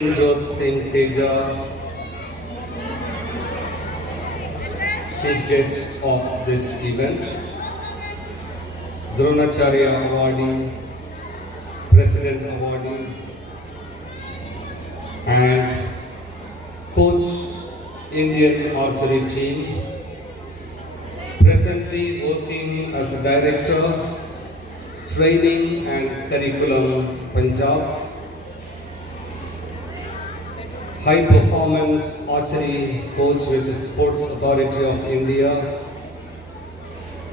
Jyoth Singh Teja, chief guest of this event, Dronacharya Awardee, President Awardee, and coach Indian archery team, presently working as a director, training and curriculum, Punjab. High performance archery coach with the Sports Authority of India,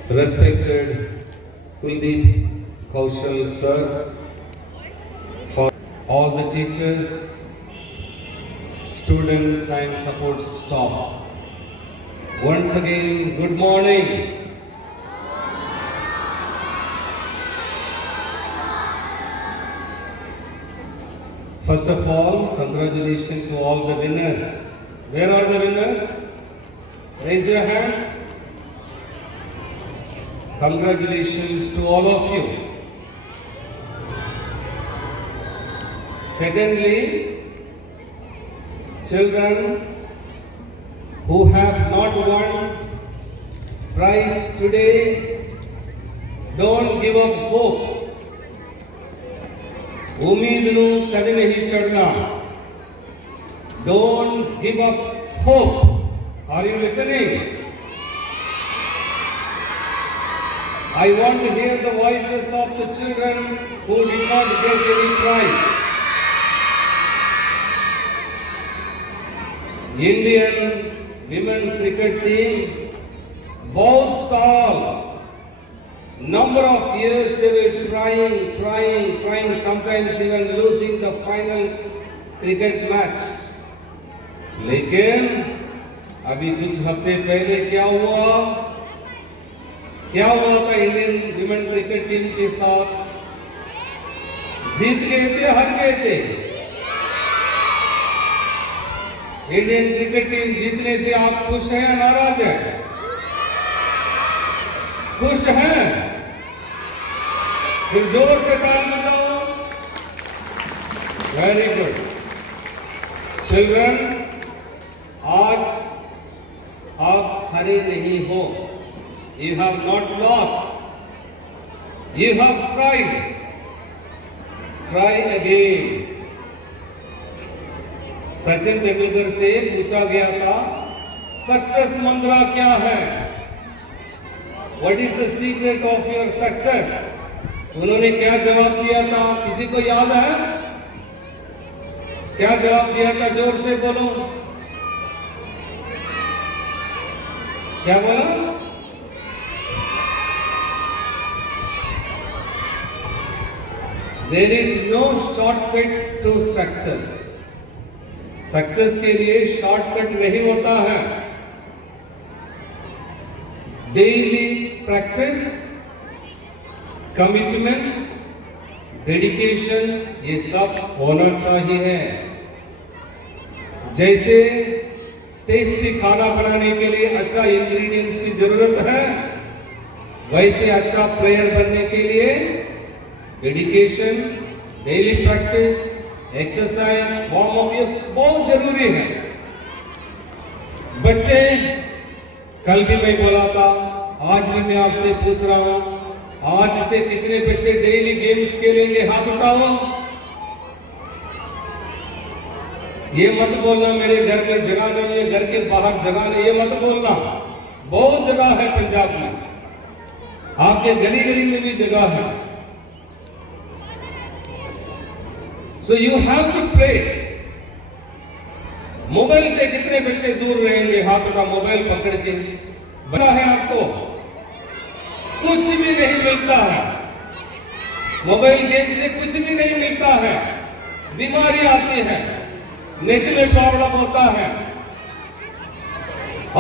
respected Kuldeep Kaushal sir, for all the teachers, students and support staff. Once again, good morning. First of all, congratulations to all the winners. Where are the winners? Raise your hands. Congratulations to all of you. Secondly, children who have not won prize today, don't give up hope. उम्मीद नु कदे नहीं चढ़ना. Don't give up hope. Are you listening? I want to hear the voices of the children who did not get any prize. Indian women cricket team, both saw number of years they were trying, sometimes even losing the final cricket match. लेकिन अभी कुछ हफ्ते पहले क्या हुआ था Indian women cricket team के साथ? जीत गए थे, हार गए थे? इंडियन क्रिकेट टीम जीतने से आप खुश हैं या नाराज हैं? खुश हैं? फिर जोर से ताल बजाओ. Very good. चिल्ड्रन, आज आप हारे नहीं हो. You have not lost. You have tried. Try again. Sachin तेंदुलकर से पूछा गया था, सक्सेस मंत्रा क्या है? What is the secret of your success? उन्होंने क्या जवाब दिया था? किसी को याद है? क्या जवाब दिया था? जोर से बोलो. क्या बोला? There is no shortcut to success. Success के लिए शॉर्टकट नहीं होता है. डेली प्रैक्टिस, कमिटमेंट, डेडिकेशन, ये सब होना चाहिए. जैसे टेस्टी खाना बनाने के लिए अच्छा इंग्रेडिएंट्स की जरूरत है, वैसे अच्छा प्लेयर बनने के लिए dedication, daily practice, exercise, warm up, ये बहुत जरूरी है. बच्चे, कल भी मैं बोला था, आज भी मैं आपसे पूछ रहा हूं, आज से कितने बच्चे डेली गेम्स खेलेंगे? हाथ उठाओ. ये मत बोलना मेरे घर में जगह नहीं है, घर के बाहर जगह नहीं, ये मत बोलना. बहुत जगह है पंजाब में, आपके गली गली में भी जगह है. So you have to play. Mobile से कितने बच्चे दूर रहेंगे? हाथ उठा. मोबाइल पकड़ के बना है आपको, कुछ भी नहीं मिलता है. मोबाइल गेम से कुछ भी नहीं मिलता है. बीमारी आती है, नेक में प्रॉब्लम होता है,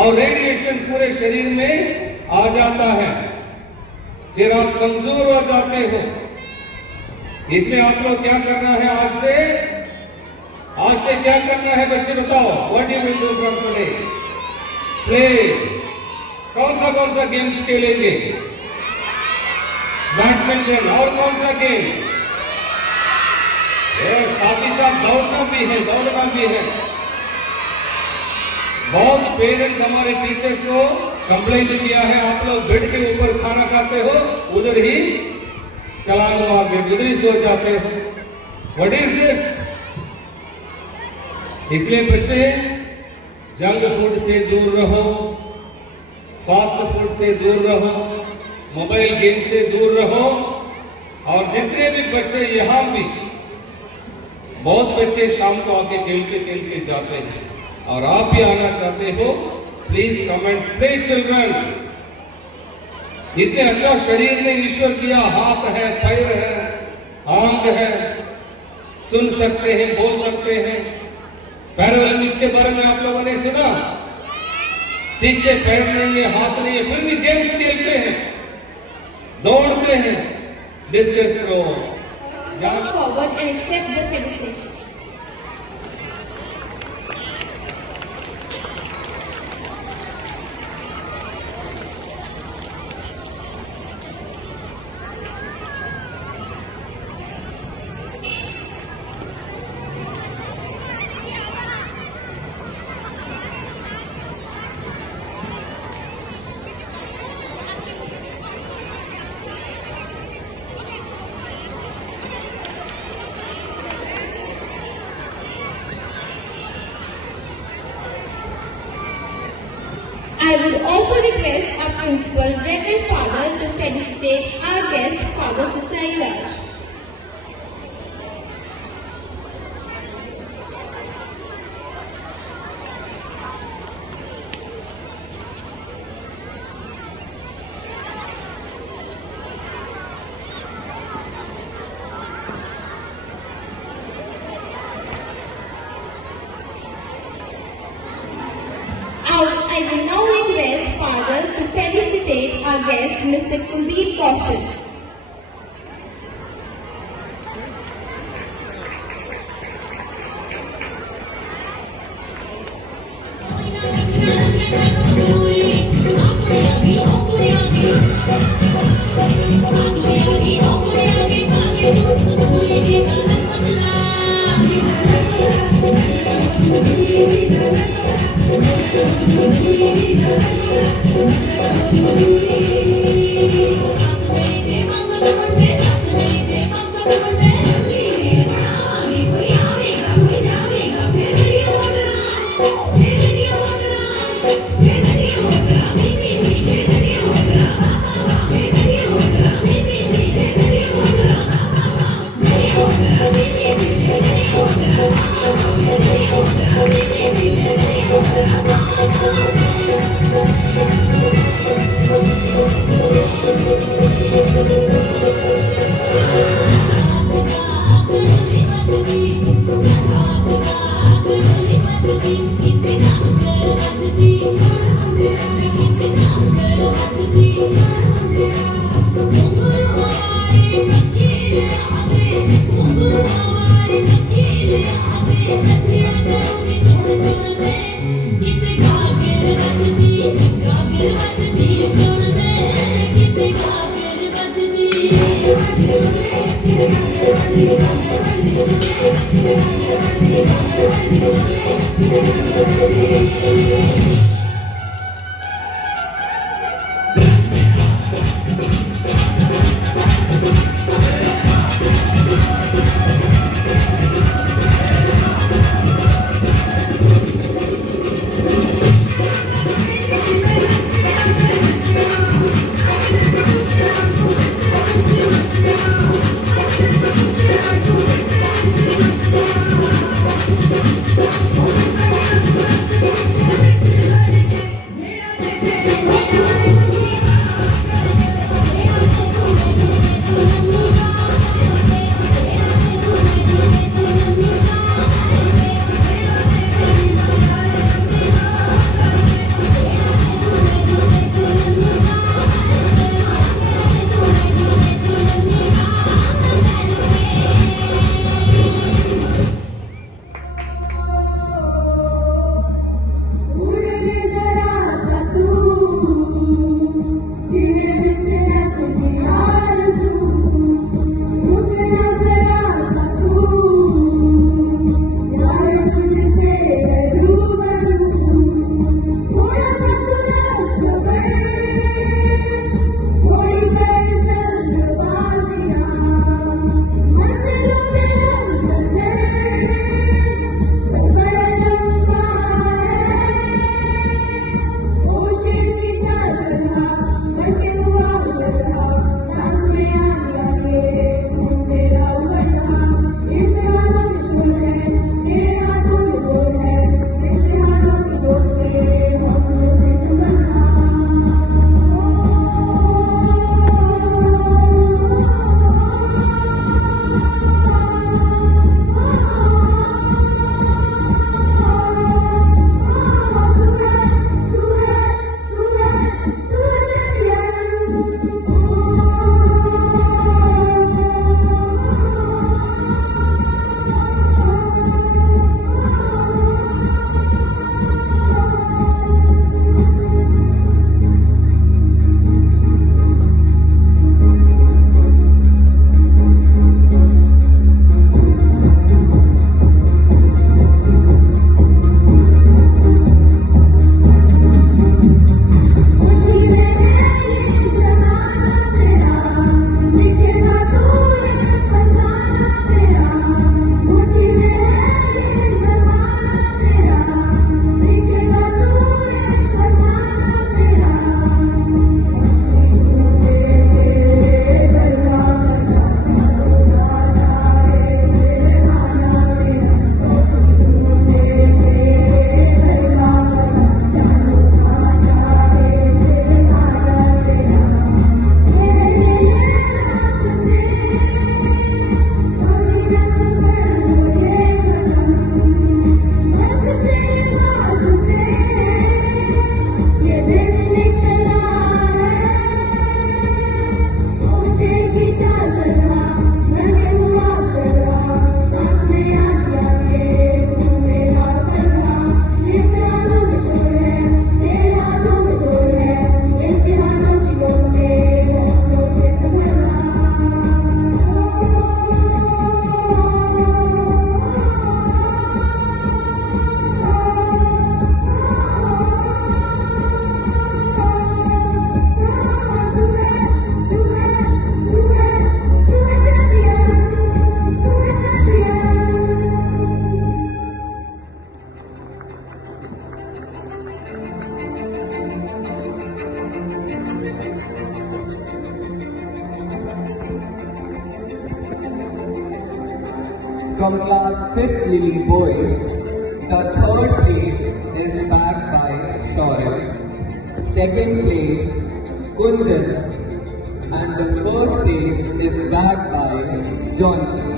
और रेडिएशन पूरे शरीर में आ जाता है. फिर आप कमजोर हो जाते हो. इसलिए आप लोग क्या करना है? आज से क्या करना है बच्चे, बताओ. What you will do from today? Play. कौन सा गेम्स खेलेंगे? बैडमिंटन. और कौन सा गेम? साथ ही साथ दौड़ना भी है, दौड़ना भी है। बहुत पेरेंट्स हमारे टीचर्स को कंप्लेंट किया है, आप लोग बेड के ऊपर खाना खाते हो, उधर ही चलान मार के उधर ही सो जाते हो। What is this? इसलिए बच्चे जंक फूड से दूर रहो, फास्ट फूड से दूर रहो, मोबाइल गेम से दूर रहो। और जितने भी बच्चे यहाँ भी, बहुत बच्चे शाम को आके खेल के जाते हैं और आप भी आना चाहते हो, please come and play children. इतने अच्छा शरीर ने ईश्वर किया, हाथ है, पैर है, आंख है, सुन सकते हैं, बोल सकते हैं। पैरालंपिक्स के बारे में आप लोगों ने सुना? ठीक से पैर नहीं है, हाथ नहीं है, फिर भी गेम्स खेलते हैं, दौड़ते हैं, discus throw. Come forward and accept the felicitation. I would also request our principal, Reverend Father, to felicitate our guest, Father Susai Raj. I will now request Father to felicitate our guest, Mr. Kuldeep Kaushal. From class 5th Lily Boys, the third place is backed by Saurabh, second place Kunjan, and the first place is backed by Johnson.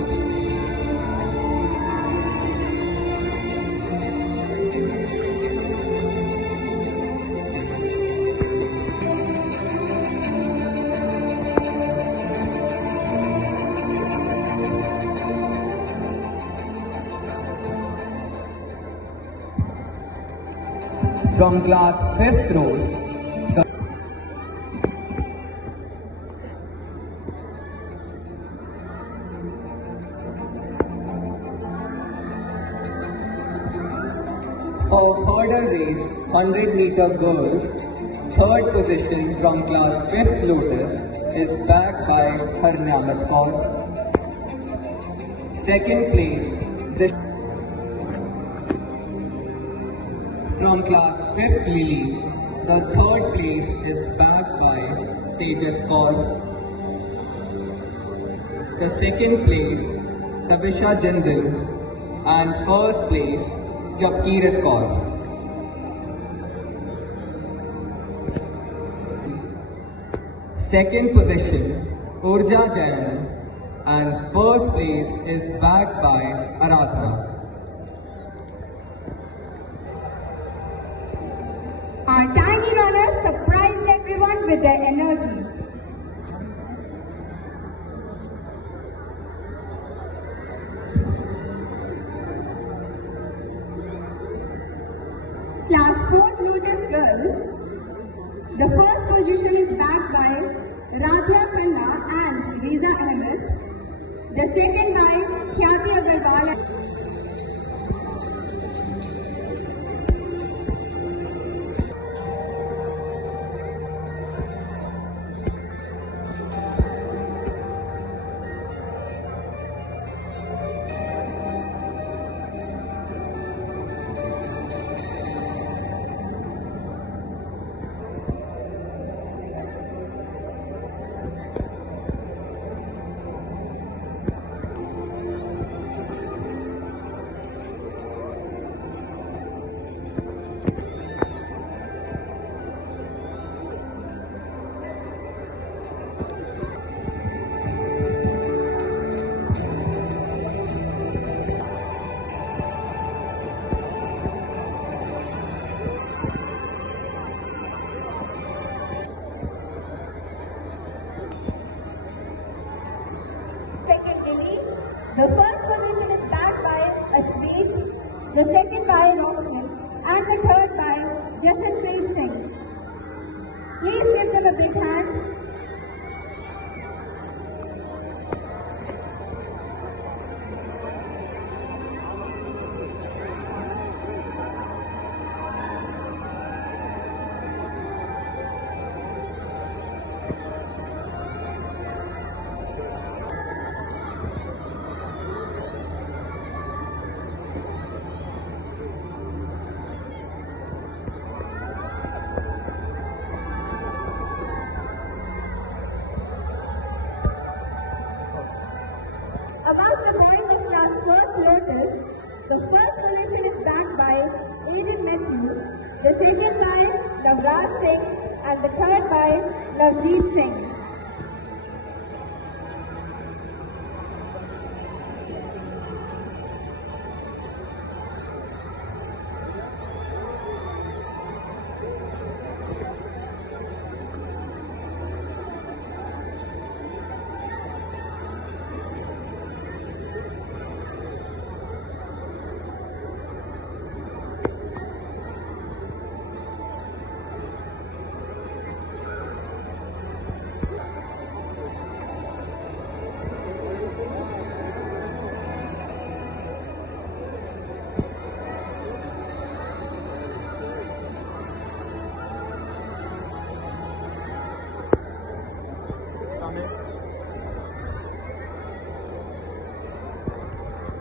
From class 5th rows, for hurdle race 100-meter girls, third position from class 5th Lotus is backed by Harnyamat Kaur. Second place, from class 5th Lily, the third place is backed by Tejas Kaur. The second place, Tabisha Jindal, and first place, Japkirat Kaur. Second position, Urja Jain, and first place is backed by Aradhana. Our tiny runners surprised everyone with their energy. Class 4th Lotus girls, the first position is backed by Radha Khanna and Riza Ahmed. The second by Khyati Agarwal. The first position is backed by Ashweet, the second by Roxanne, and the third by Jashanpreet Singh. Please give them a big hand. Amongst the boys of class 1st Lotus, the first position is backed by Aiden Matthew, the second by Navraj Singh, and the third by Lavjeet Singh.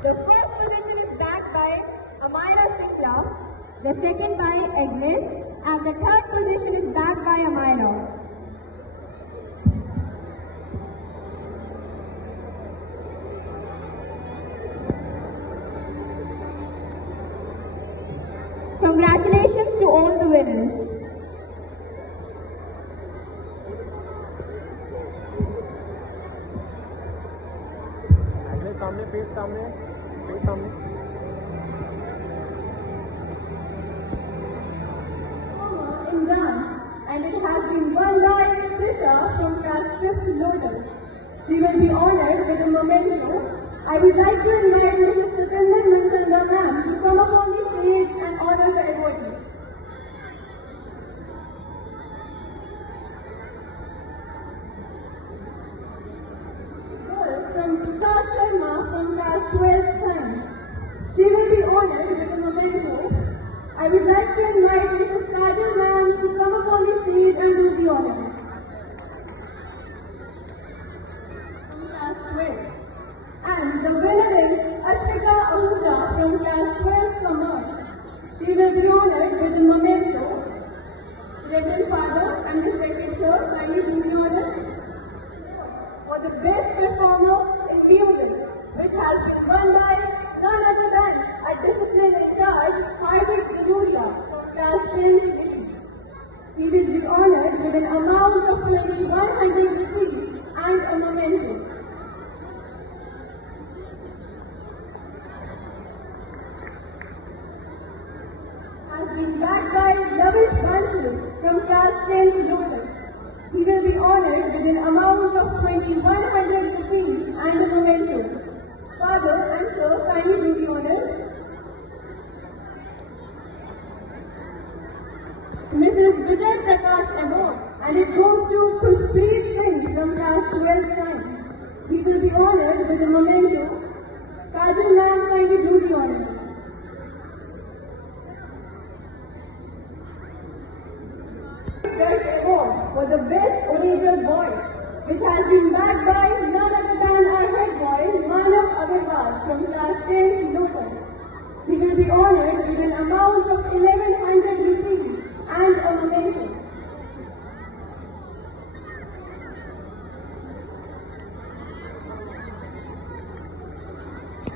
The first position is backed by Amira Singla, the second by Agnes, and the third position is backed by Amira. Congratulations to all the winners. In dance, and it has been won by Trisha from class 5th Lotus. She will be honored with a memento. I would like to invite Mrs. Satinder Manchanda ma'am to come up on the stage and honor the awardee. Girl from Pita Sharma from class 12 Science. She will be honored with a memento. I would like to invite Mrs. Kajal ma'am to come up on the stage and do the honors. From class 12. And the winner is Ashmita Ahuja from class 12 Commerce. She will be honored with a memento. Reverend Father and respected sir, kindly do the honors. For the best performer in music, which has been won by none other than a discipline in charge, Hardik Jaluria from class 10 B. He will be honored with an amount of 2,100 rupees and a memento. Has been backed by Lavish Bansal from class 10 Lotus. He will be honored with an amount of 2,100 rupees and a memento. Father and sir, kindly do the honors. Mrs. Vijay Prakash Award, and it goes to Khushpreet Singh from class 12 Science. He will be honored with a memento. Kajal ma'am, kindly do the honors. Award for the best orator boy, which has been backed by none other than our head boy, Manav Agarwal from class 10 Lotus. He will be honored with an amount of 1,100 rupees and a memento.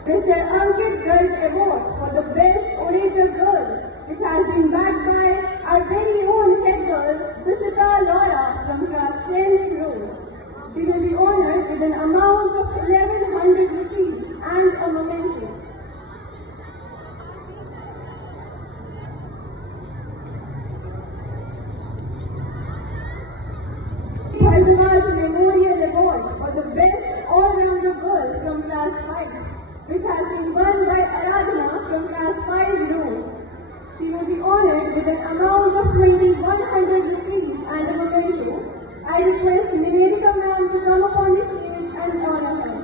Mr. Ankit Garg Award for the best orator girl, which has been backed by our very own head girl, Sushita Laura from class 10 Rose. She will be honored with an amount of 1,100 rupees and a memento. Bhardwaj Memorial Award for the best all-rounder girl from class 5, which has been won by Aradhana from class 5 Rose. She will be honored with an amount of 2,100 rupees and a memento. I request Nivedika ma'am to come up on the stage and honor her.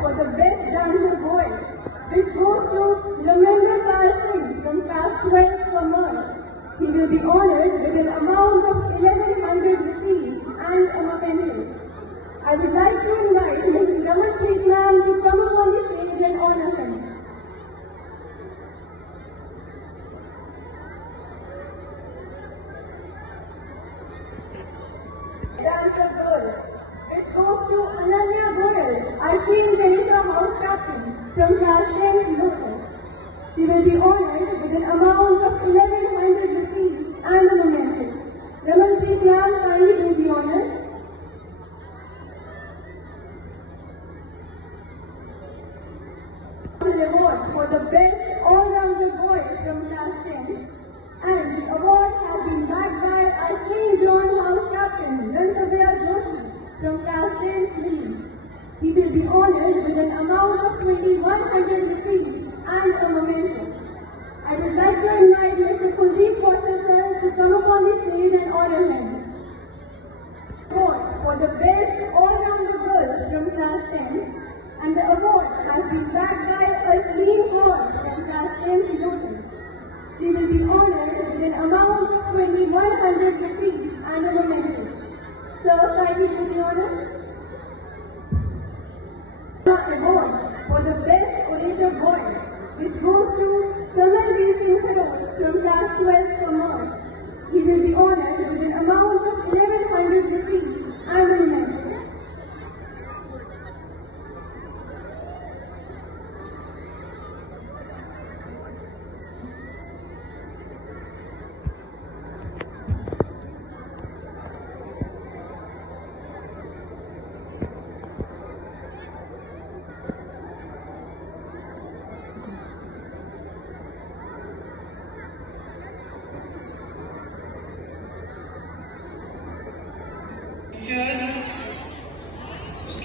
For the best dancer boy, which goes to Ramendra Pal Singh from class 12 Commerce. He will be honored with an amount of 1,100 rupees and a memento. I would like to invite Mrs. Ramanpreet ma'am to come up on the stage and honor him. Dancer girl, which goes to Ananya Goyal, our St. Teresa House Captain from class 10 Lotus. She will be honored with an amount of 1,100 rupees and a memento. Ramanpreet ma'am, kindly do the honors. Award for the best all-rounder boy from class 10, and the award has been backed by our St. John House Captain Nansabya Joshi from class 10 Lead. He will be honored with an amount of 2,100 rupees and a memento. I would like to invite Mr. Kuldeep Kaushal sir to come up on the stage and honor him. Award for the best all-rounder girl from class 10. And the award has been backed by Ashleen Kaur from class 10 Lotus. She will be honored with an amount of 2,100 rupees and a memento. Sir, kindly do the honor. Award for the best orator boy, which goes to Samarveer Singh Feroz from class 12 Commerce. He will be honored with an amount of 1,100 rupees and a memento.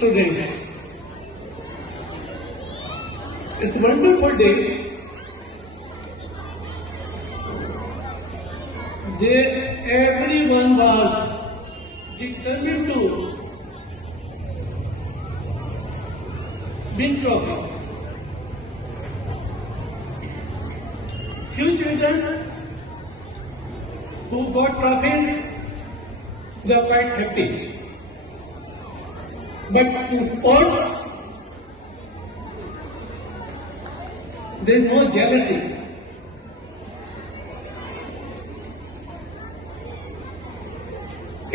students. It's a wonderful day. Everyone was determined to win trophy. Few children who got trophies, they are quite happy. But in sports, there is no jealousy.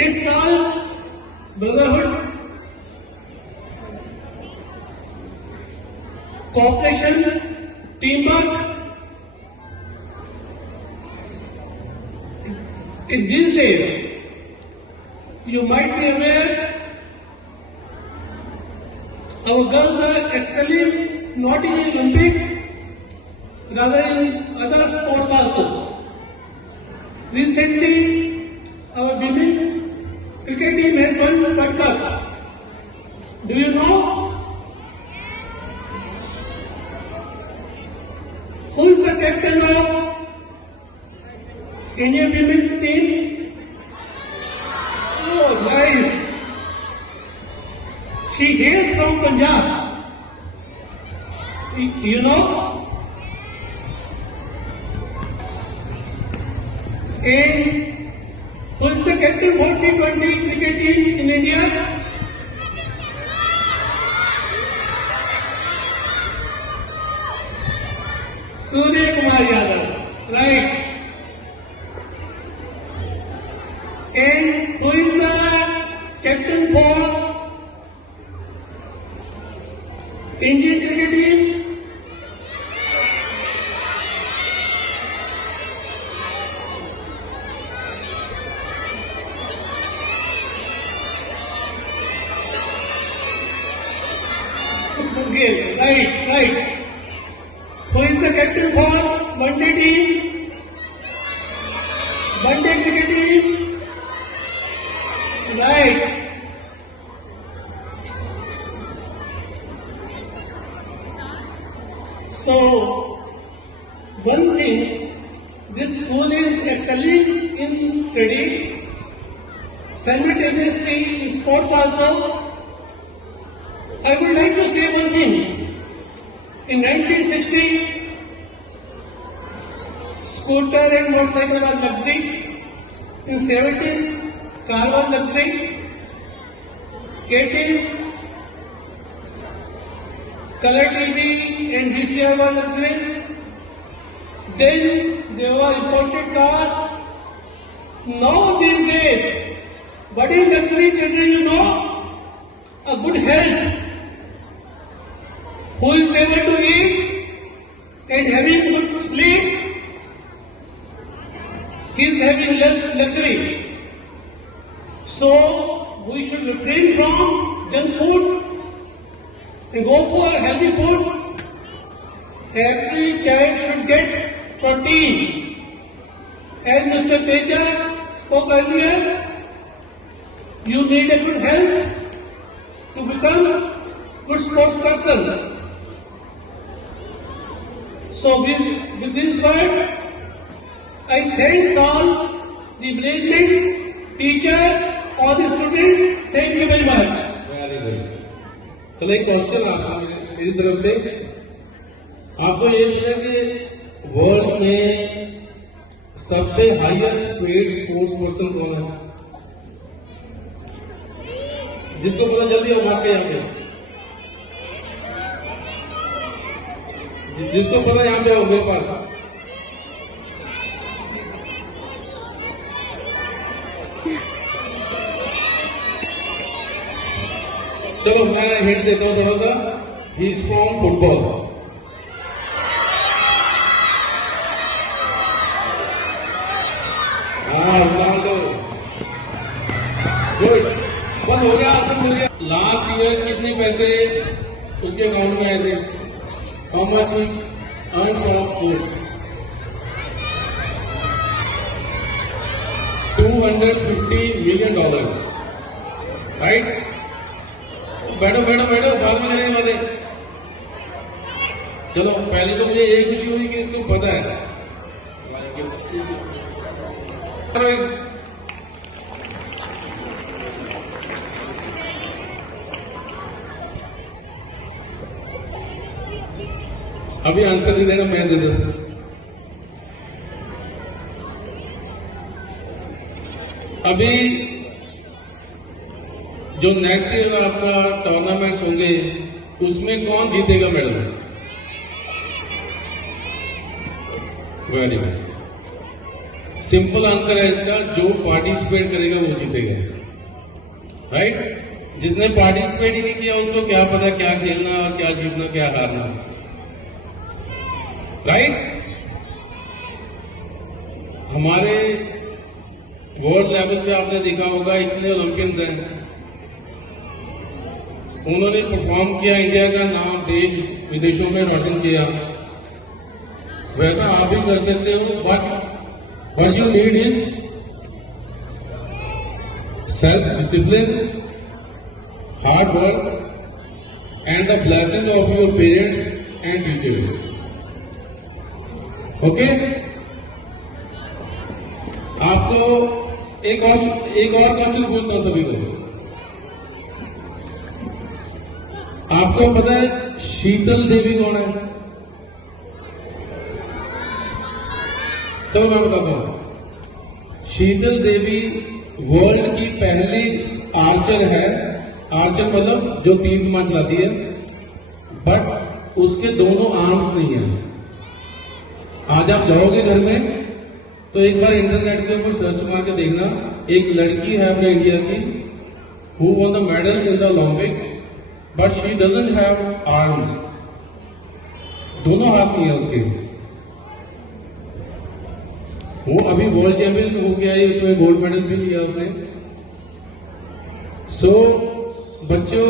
It's all brotherhood, cooperation, teamwork. In these days, you might be aware, our girls are excelling not in Olympic, rather in other sports also. Recently, our women cricket team has won World Cup. Do you know who is the captain of Indian women team? Oh, nice. She hails from Punjab. You know? And who is the captain for T20 cricket team in India? Surya Kumar Yadav, right? And who is the captain for Indian cricket team? Right. Who is the captain for one day team? One day cricket team? Right. So, one thing, this school is excelling in study, simultaneously in sports also. I would like to say one thing. In 1960, scooter and motorcycle was luxury. In 70s, car was luxury. 80s, color TV and VCR were luxuries. Then there were imported cars. Now these days, what is luxury, children, you know? A good health. Who is able to eat and having good sleep, he is having luxury. So we should refrain from junk food and go for healthy food. Every child should get protein. As Mr. Teja spoke earlier, you need a good health to become a good sports person. So with these words, I thank all the brilliant teacher, all the students. Thank you very much. Very good. चलो एक क्वेश्चन आपको मेरी तरफ से, आपको ये पूछा कि वर्ल्ड में सबसे हाईएस्ट पेड स्पोर्ट्स पर्सन कौन है? जिसको पता जल्दी हो भाग के यहाँ पे, जिसको पता यहाँ पे हो मेरे पास। चलो मैं हिंट देता हूँ थोड़ा सा। He is from football. हाँ रोनाल्डो। गुड, बस हो गया, सब हो गया। लास्ट ईयर कितने पैसे उसके अकाउंट में आए थे? How much he earn from sports? $250 million, right? बैठो बैठो बैठो, बाद में करेंगे बातें। चलो पहले तो मुझे यही खुशी हुई कि इसको पता है। अभी आंसर नहीं देना, मैं दे दूं। अभी जो नेक्स्ट ईयर आपका टूर्नामेंट्स होंगे उसमें कौन जीतेगा medal? Very good, simple answer है इसका, जो पार्टिसिपेट करेगा वो जीतेगा, राइट? जिसने पार्टिसिपेट ही नहीं किया उसको क्या पता क्या खेलना और क्या जीतना क्या हारना, राइट? हमारे वर्ल्ड लेवल पे आपने देखा होगा इतने ओलंपियंस हैं, उन्होंने परफॉर्म किया, इंडिया का नाम देश विदेशों में रोशन किया। वैसा आप भी कर सकते हो, but you need is self discipline, hard work and the blessing of your parents and teachers. Okay, आपको एक और क्वेश्चन पूछता हूं सभी को। आपको पता है शीतल देवी कौन है? तो मैं बताता हूं, शीतल देवी वर्ल्ड की पहली आर्चर है। आर्चर मतलब जो तीर कमान चलाती है, बट उसके दोनों आर्म्स नहीं है। आज आप जाओगे घर में तो एक बार इंटरनेट के ऊपर सर्च मार के देखना, एक लड़की है अपने इंडिया की who won the medal in the Olympics, but she doesn't have arms, दोनों हाथ नहीं है उसके। वो अभी वर्ल्ड चैंपियन हो गया है, उसमें गोल्ड मेडल भी लिया उसने। सो बच्चों,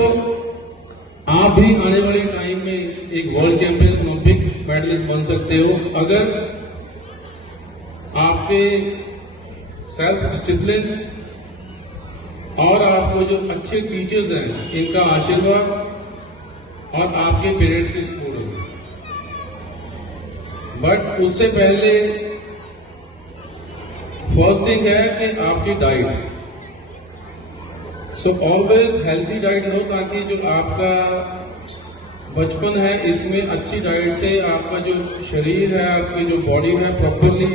आप भी आने वाले टाइम में एक वर्ल्ड चैंपियन ओलंपिक मेडलिस्ट बन सकते हो, अगर आपके सेल्फ डिसिप्लिन और आपको जो अच्छे टीचर्स हैं इनका आशीर्वाद और आपके पेरेंट्स की सपोर्ट होगी। बट उससे पहले फर्स्ट थिंग है कि आपकी diet. So always healthy diet हो, ताकि जो आपका बचपन है इसमें अच्छी डाइट से आपका जो शरीर है, आपकी जो बॉडी है प्रॉपरली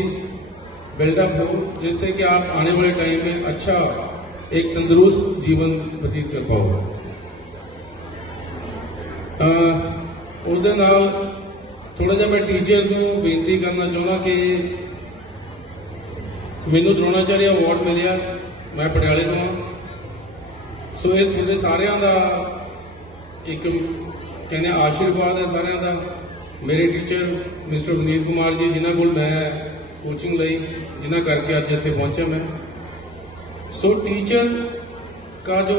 बिल्डअप हो, जिससे कि आप आने वाले टाइम में अच्छा एक तंदुरुस्त जीवन व्यतीत कर पाओ। उसके नाल थोड़ा जा मैं टीचर्स को बेनती करना चाहना कि मैनू द्रोणाचार्य अवार्ड मिलिया, मैं पटियाले तो हाँ। सो इस वे सारे का एक कहने आशीर्वाद है सारे का। मेरे टीचर मिस्टर विनीत कुमार जी, जिन्होंने को मैं कोचिंग ली, जिन्होंने करके अज इतने पहुंचा मैं। सो टीचर का जो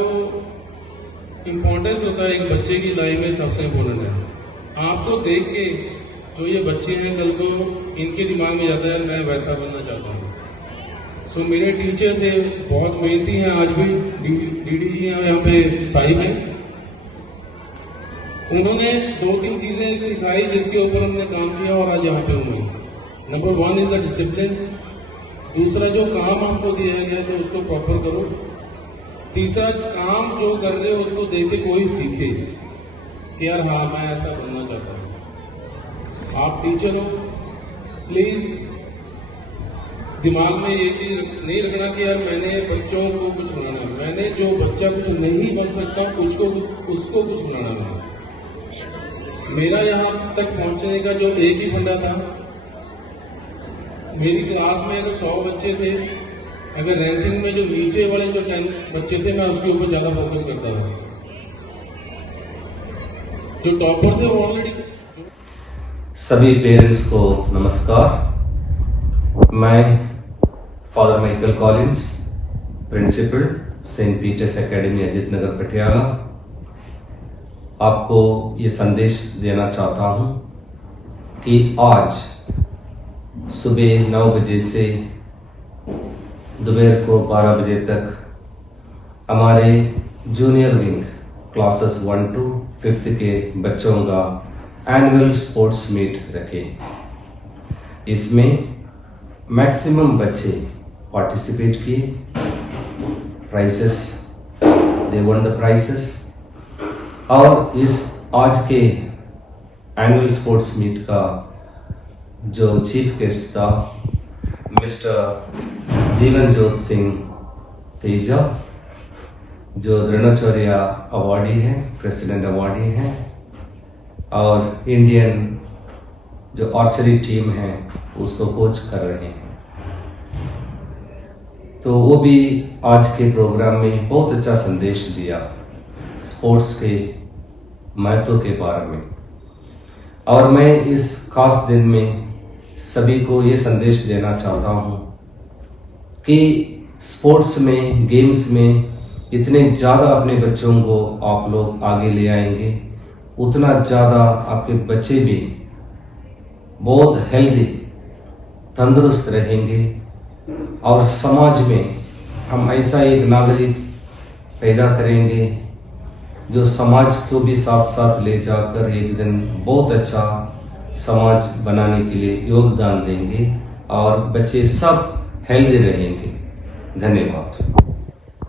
इम्पोर्टेंस होता है एक बच्चे की लाइफ में सबसे इम्पोर्टेंट है। आपको देख के जो ये बच्चे हैं कल को इनके दिमाग में जाता है मैं वैसा बनना चाहता हूँ। सो मेरे टीचर थे, बहुत मेहनती हैं, आज भी डीडी जी हैं यहाँ पे साहिब हैं। उन्होंने 2-3 चीजें सिखाई जिसके ऊपर हमने काम किया और आज यहाँ पे हूँ मैं। नंबर 1 इज द डिसिप्लिन। दूसरा, जो काम आपको दिया गया तो उसको प्रॉपर करो। तीसरा, काम जो कर रहे हो उसको देख के कोई सीखे कि यार हाँ मैं ऐसा बनना चाहता हूँ। आप टीचर हो, प्लीज दिमाग में ये चीज नहीं रखना कि यार मैंने बच्चों को कुछ बनाना है। मैंने जो बच्चा कुछ नहीं बन सकता उसको कुछ बनाना है। मेरा यहाँ तक पहुंचने का जो एक ही फंडा था, मेरी क्लास में अगर 100 बच्चे थे, अगर रैंकिंग में जो नीचे वाले जो 10 बच्चे थे मैं उसके ऊपर ज्यादा फोकस करता था। जो टॉपर थे वो ऑलरेडी। सभी पेरेंट्स को नमस्कार। मैं Father Michael Collins, principal Saint Peter's Academy Ajit Nagar Patiala, आपको ये संदेश देना चाहता हूं कि आज सुबह 9 बजे से दोपहर को 12 बजे तक हमारे junior wing classes 1 to 5th के बच्चों का एनुअल स्पोर्ट्स मीट रखें। इसमें मैक्सिमम बच्चे पार्टिसिपेट किए, प्राइसेस दे वन द प्राइसेस। और इस आज के एनुअल स्पोर्ट्स मीट का जो चीफ गेस्ट था मिस्टर जीवन जोत सिंह तेजा, जो द्रोणाचार्य अवार्डी हैं, प्रेसिडेंट अवार्डी हैं, और इंडियन जो आर्चरी टीम है उसको कोच कर रहे हैं। तो वो भी आज के प्रोग्राम में बहुत अच्छा संदेश दिया स्पोर्ट्स के महत्व के बारे में। और मैं इस खास दिन में सभी को ये संदेश देना चाहता हूँ कि स्पोर्ट्स में, गेम्स में इतने ज़्यादा अपने बच्चों को आप लोग आगे ले आएंगे, उतना ज़्यादा आपके बच्चे भी बहुत हेल्दी, तंदुरुस्त रहेंगे। और समाज में हम ऐसा एक नागरिक पैदा करेंगे जो समाज को भी साथ साथ ले जाकर एक दिन बहुत अच्छा समाज बनाने के लिए योगदान देंगे और बच्चे सब हेल्दी रहेंगे। धन्यवाद।